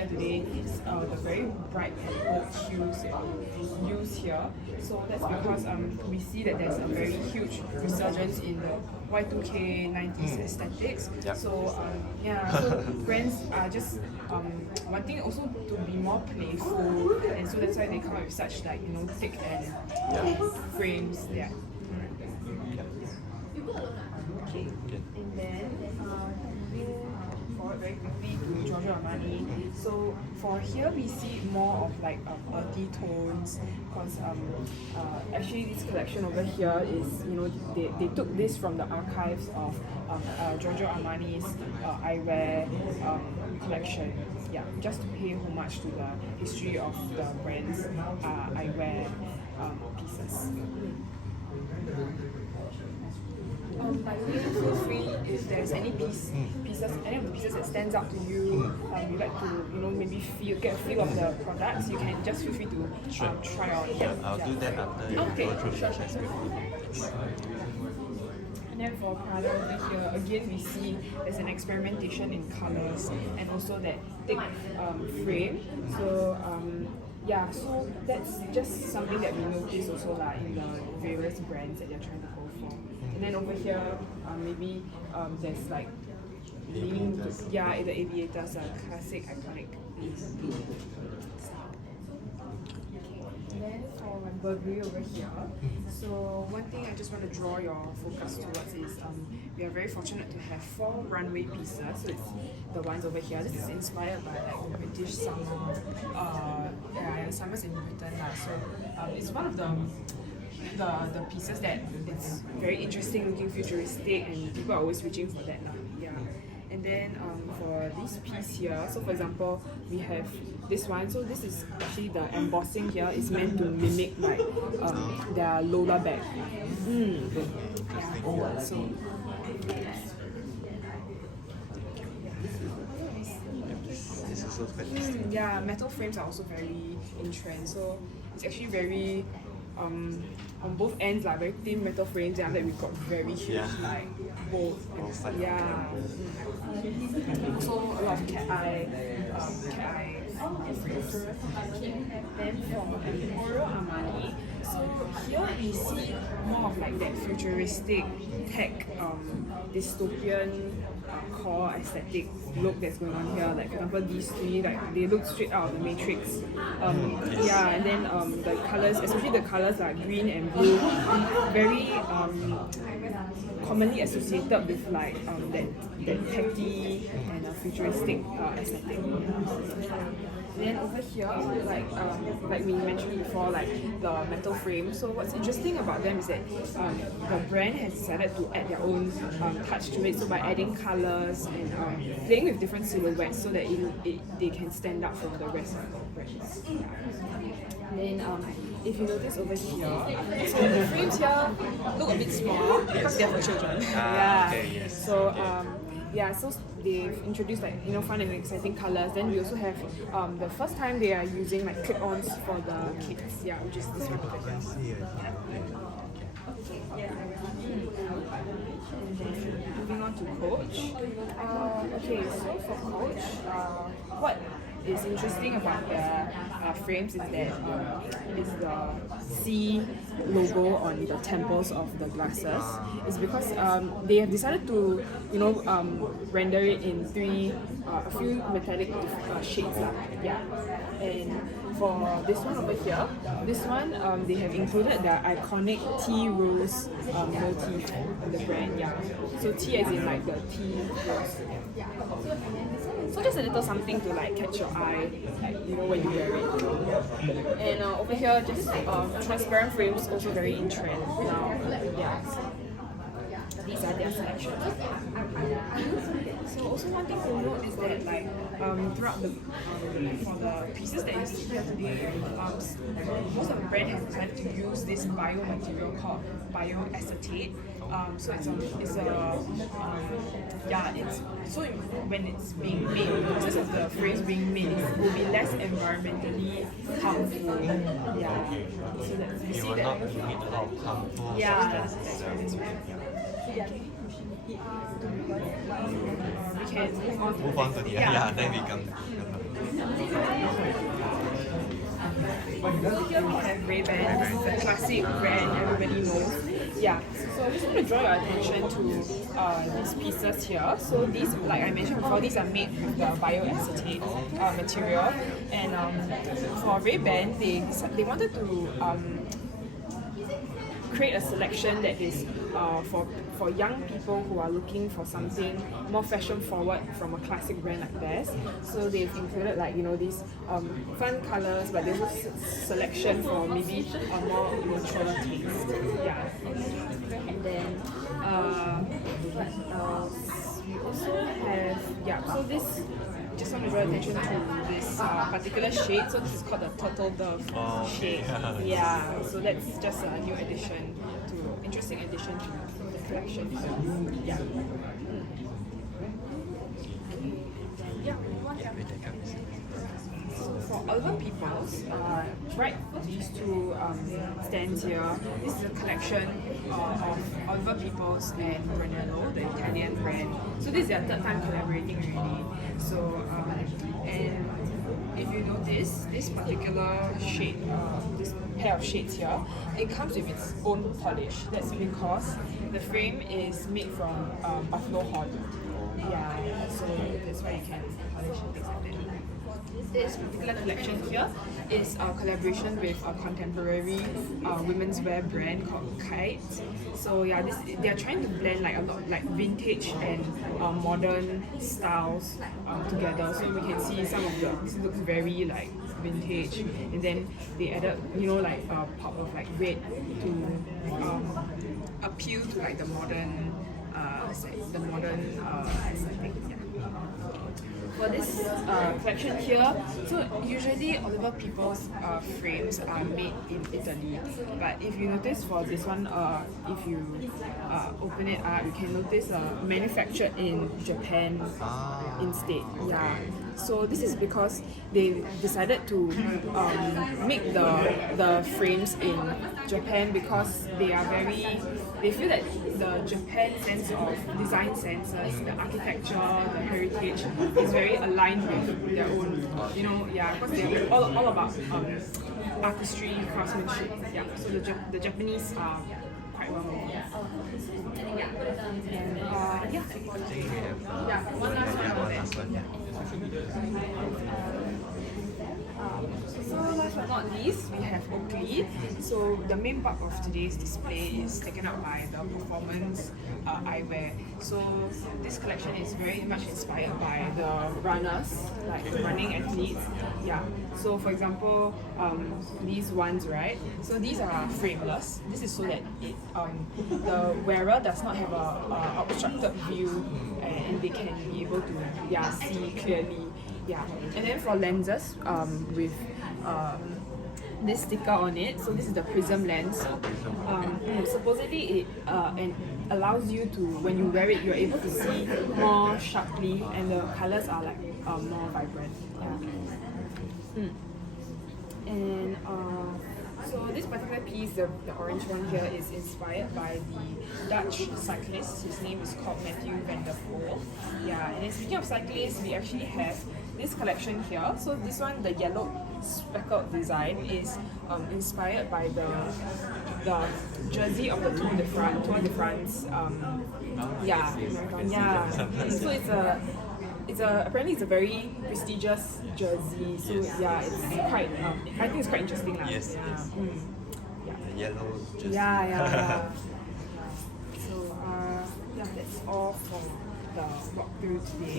here today is the very bright and bold hues used here. So that's because we see that there's a very huge resurgence in the Y2K 90s aesthetics. Yep. So so brands are just wanting also to be more playful, and so that's why they come up with such like thick and frames. Yeah. Okay. And then moving forward very quickly to Giorgio Armani. So for here we see more of like earthy tones, because actually this collection over here is they took this from the archives of Giorgio Armani's eyewear collection. Yeah, just to pay homage to the history of the brand's eyewear pieces. By the way, feel free if there's any any of the pieces that stands out to you, you like to maybe get a feel of the products, you can just feel free to try on. Yeah, I'll do that after you go through the process. And then for Prada over here, again we see there's an experimentation in colors and also that thick frame. So so that's just something that we notice also in the various brands that they're trying to go for. And then over here, maybe there's like the aviators are classic, iconic. And then for Burberry over here, so one thing I just want to draw your focus towards is we are very fortunate to have 4 runway pieces. So it's the ones over here. This is inspired by like the British summer, summers in Britain. So it's one of the pieces that it's very interesting looking, futuristic, and people are always reaching for that now. Yeah. And then for this piece here, so for example, we have this one. So this is actually the embossing here is meant to mimic like their Lola bag. So this is also fantastic. metal frames are also very in trend. So it's actually very on both ends, like very thin metal frames, and that we've got very huge bold. Also a lot of cat eye frames. Then from Emporio Armani, so here we see more of like that futuristic tech dystopian core aesthetic look that's going on here. Like for example, these 3, like they look straight out of the Matrix. And then the colors, especially the colors like green and blue, very commonly associated with like that techy and futuristic aesthetic. Then over here, like we mentioned before, like the metal frame. So what's interesting about them is that the brand has decided to add their own touch to it. So by adding colors and playing with different silhouettes, so that they can stand out from the rest of the brands. Then if you notice over here, so the frames here look a bit small because they're for children. So so they've introduced like fun and exciting colors. Then we also have the first time they are using like clip-ons for the kids, which is this one over here. And then moving on to Coach. So for Coach, what is interesting about their frames is that is the C logo on the temples of the glasses. It's because they have decided to render it in a few metallic shades and for this one over here, they have included their iconic T rose motif on the brand. So T as in like the T rose. So just a little something to like catch your eye, when you wear it. And over here, just transparent frames also very in trend now. These are their selections. So also one thing to note is that like throughout for the pieces that you see here today, most of the brand has decided to use this biomaterial called bioacetate. So when it's being made, the process of the frames being made, it will be less environmentally harmful. So that you see that. Emit a lot of harmful That's right. We can move on to the then we come. Here we have Ray-Ban, the classic brand everybody knows. Yeah, so I just want to draw your attention to these pieces here. So these, like I mentioned before, these are made with the bioacetate material. And for Ray-Ban, they wanted to create a selection that is for young people who are looking for something more fashion forward from a classic brand like theirs. So they've included, like, you know, these fun colors, but there's a selection for maybe a more mature taste. Yeah. And then we also have, so this, just want to draw attention to this particular shade. So this is called the Turtle Dove shade. Yeah, so that's just a new addition interesting addition to the collection. Yeah. So for Oliver Peoples, right, these two stands here. This is a collection of Oliver Peoples and Brunello, the Italian brand. So this is their third time collaborating already. So and if you notice, this particular shade, this pair of shades here, it comes with its own polish. That's because the frame is made from buffalo horn. Yeah, so that's why you can polish and things like that. This particular collection here is a collaboration with a contemporary women's wear brand called Kite. So yeah, they are trying to blend like a lot like vintage and modern styles together. So we can see some of this looks very like vintage, and then they added, you know, like a pop of like red to appeal to like the modern aesthetic. Yeah. For this collection here, so usually Oliver Peoples frames are made in Italy, but if you notice for this one, if you open it up, you can notice manufactured in Japan instead. Yeah. So this is because they decided to make the frames in Japan because they feel that the Japan sense of design senses, the architecture, the heritage is very aligned with their own, you know, because they're all about artistry, craftsmanship. Yeah, so the Japanese are quite well known. And one last one. So last but not least, we have Oakley. So the main bulk of today's display is taken up by the performance eyewear. So this collection is very much inspired by the runners, like running athletes. Yeah. So for example, these ones, right? So these are frameless. This is so that the wearer does not have a obstructed view, and they can be able to see clearly. Yeah, and then for lenses, with this sticker on it, so this is the prism lens. Supposedly it allows you to, when you wear it, you're able to see more sharply, and the colors are like more vibrant. Yeah. And so this particular piece, the orange one here, is inspired by the Dutch cyclist. His name is called Matthew van der Poel. Yeah, and then speaking of cyclists, we actually have this collection here. So this one, the yellow speckled design, is inspired by the jersey of the Tour de France. So apparently it's a very prestigious jersey. So yeah, it's quite. I think it's quite interesting, lah. Yes. The yellow jersey. Yeah. So that's all from the walkthrough today.